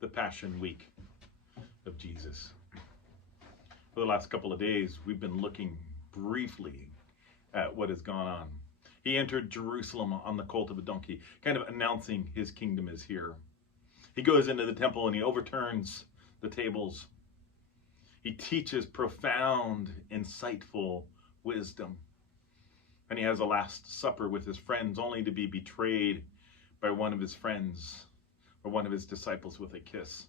the Passion Week of Jesus. For the last couple of days, we've been looking briefly at what has gone on. He entered Jerusalem on the colt of a donkey, kind of announcing his kingdom is here. He goes into the temple and he overturns the tables. He teaches profound, insightful wisdom. And he has a last supper with his friends, only to be betrayed by one of his friends or one of his disciples with a kiss.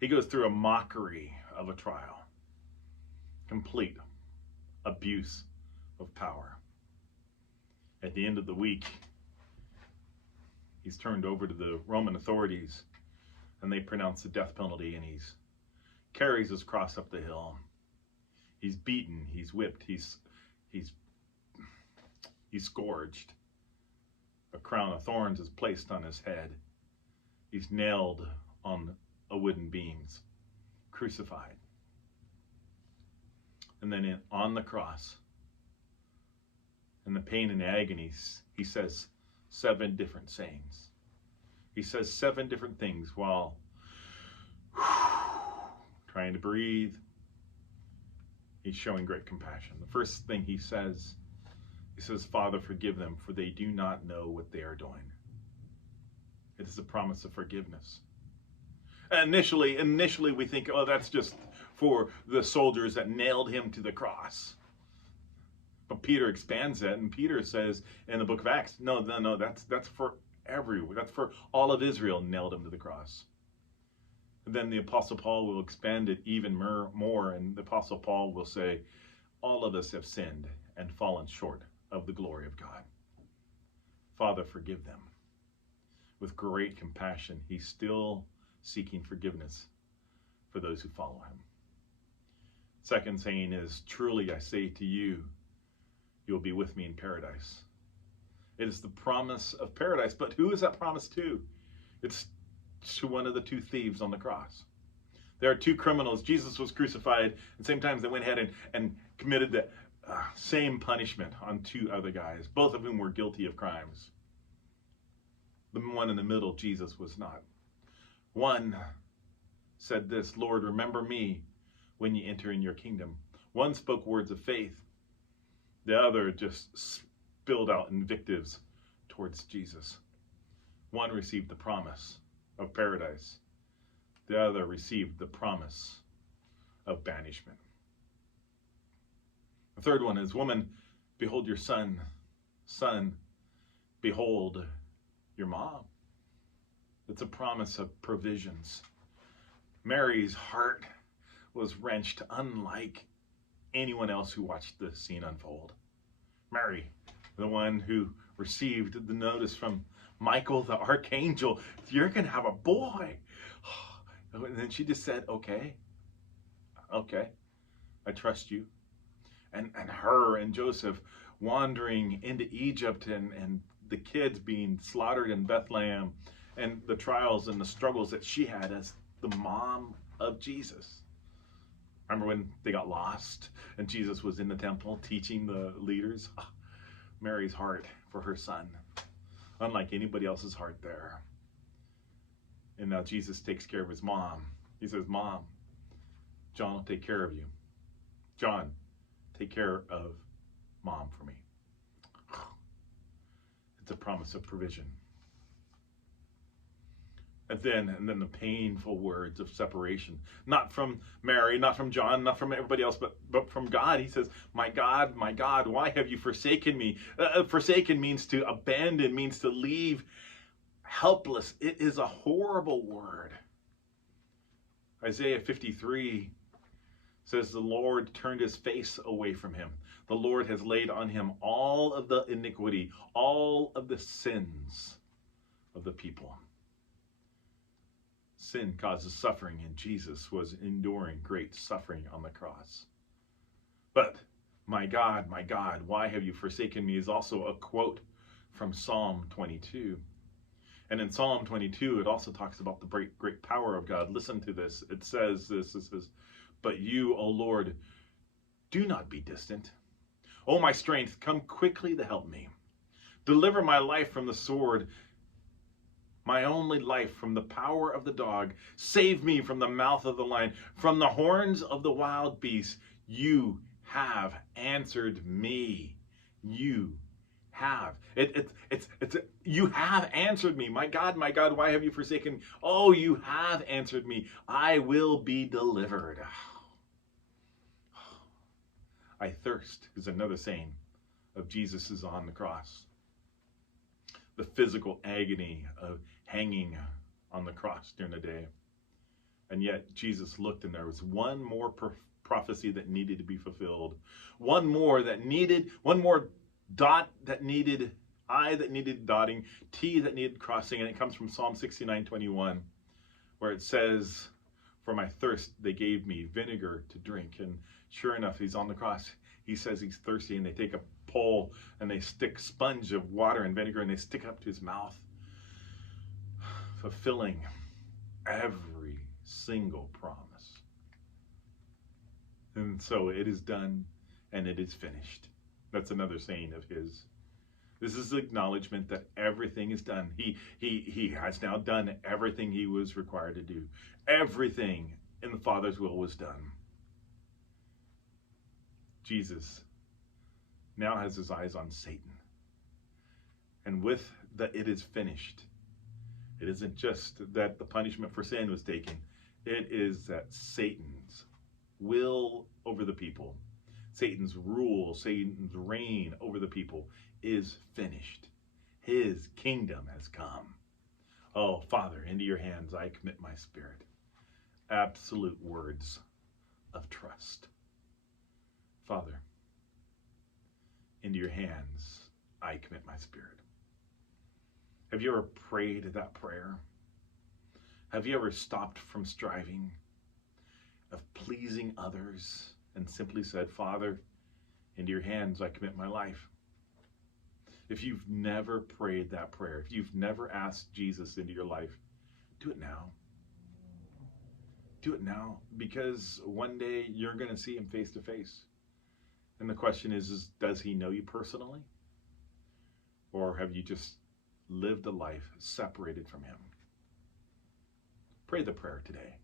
He goes through a mockery of a trial, complete abuse of power. At the end of the week, he's turned over to the Roman authorities, and they pronounce the death penalty, and he carries his cross up the hill. He's beaten, he's whipped, he's scourged. A crown of thorns is placed on his head. He's nailed on a wooden beams, crucified. And then on the cross, in the pain and agonies, he says 7 different sayings. He says 7 different things while trying to breathe. He's showing great compassion. The first thing he says, Father, forgive them, for they do not know what they are doing. It is a promise of forgiveness. Initially we think, oh, that's just for the soldiers that nailed him to the cross. But Peter expands that, and Peter says in the book of Acts, no, that's for everyone. That's for all of Israel nailed him to the cross. And then the Apostle Paul will expand it even more, and the Apostle Paul will say, all of us have sinned and fallen short of the glory of God. Father, forgive them. With great compassion, he's still seeking forgiveness for those who follow him. Second saying is, truly I say to you, you'll be with me in paradise. It is the promise of paradise, but who is that promise to? It's to one of the 2 thieves on the cross. There are 2 criminals. Jesus was crucified, and at the same time they went ahead and committed the same punishment on 2 other guys, both of whom were guilty of crimes. The one in the middle, Jesus, was not. One said this, Lord, remember me when you enter in your kingdom. One spoke words of faith. The other just spilled out invectives towards Jesus. One received the promise of paradise. The other received the promise of banishment. The third one is, woman, behold your son. Son, behold your mom. It's a promise of provisions. Mary's heart was wrenched unlike anyone else who watched the scene unfold. Mary, the one who received the notice from Michael, the archangel, you're going to have a boy. And then she just said, okay, I trust you. And her and Joseph wandering into Egypt and the kids being slaughtered in Bethlehem and the trials and the struggles that she had as the mom of Jesus. Remember when they got lost and Jesus was in the temple teaching the leaders? Mary's heart for her son, unlike anybody else's heart there. And now Jesus takes care of his mom. He says, Mom, John will take care of you. John, take care of Mom for me. It's a promise of provision. And then the painful words of separation, not from Mary, not from John, not from everybody else, but from God. He says, my God, why have you forsaken me? Forsaken means to abandon, means to leave helpless. It is a horrible word. Isaiah 53 says the Lord turned his face away from him. The Lord has laid on him all of the iniquity, all of the sins of the people. Sin causes suffering, and Jesus was enduring great suffering on the cross. But, my God, why have you forsaken me is also a quote from Psalm 22. And in Psalm 22, it also talks about the great power of God. Listen to this. It says this, but you, O Lord, do not be distant. O my strength, come quickly to help me. Deliver my life from the sword, my only life from the power of the dog. Save me from the mouth of the lion, from the horns of the wild beast. You have answered me. You have. You have answered me. My God, why have you forsaken me? Oh, you have answered me. I will be delivered. I thirst is another saying of Jesus' on the cross. The physical agony of hanging on the cross during the day. And yet Jesus looked, and there was one more prophecy that needed to be fulfilled. One more dot that needed, I that needed dotting, T that needed crossing. And it comes from Psalm 69:21, where it says, for my thirst, they gave me vinegar to drink. And sure enough, he's on the cross. He says he's thirsty, and they take a pole and they stick sponge of water and vinegar and they stick up to his mouth, fulfilling every single promise. And so it is done and it is finished. That's another saying of his. This is the acknowledgement that everything is done. He has now done everything he was required to do. Everything in the Father's will was done. Jesus now has his eyes on Satan. And with the it is finished, it isn't just that the punishment for sin was taken. It is that Satan's will over the people, Satan's rule, Satan's reign over the people is finished. His kingdom has come. Oh, Father, into your hands I commit my spirit. Absolute words of trust. Father, into your hands I commit my spirit. Have you ever prayed that prayer? Have you ever stopped from striving of pleasing others and simply said, Father, into your hands I commit my life? If you've never prayed that prayer, if you've never asked Jesus into your life, do it now. Do it now, because one day you're going to see him face to face. And the question is, does he know you personally? Or have you just lived a life separated from him? Pray the prayer today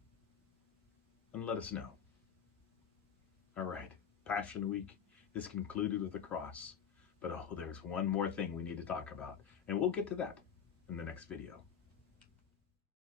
and let us know. All right, Passion Week is concluded with the cross. But oh, there's one more thing we need to talk about. And we'll get to that in the next video.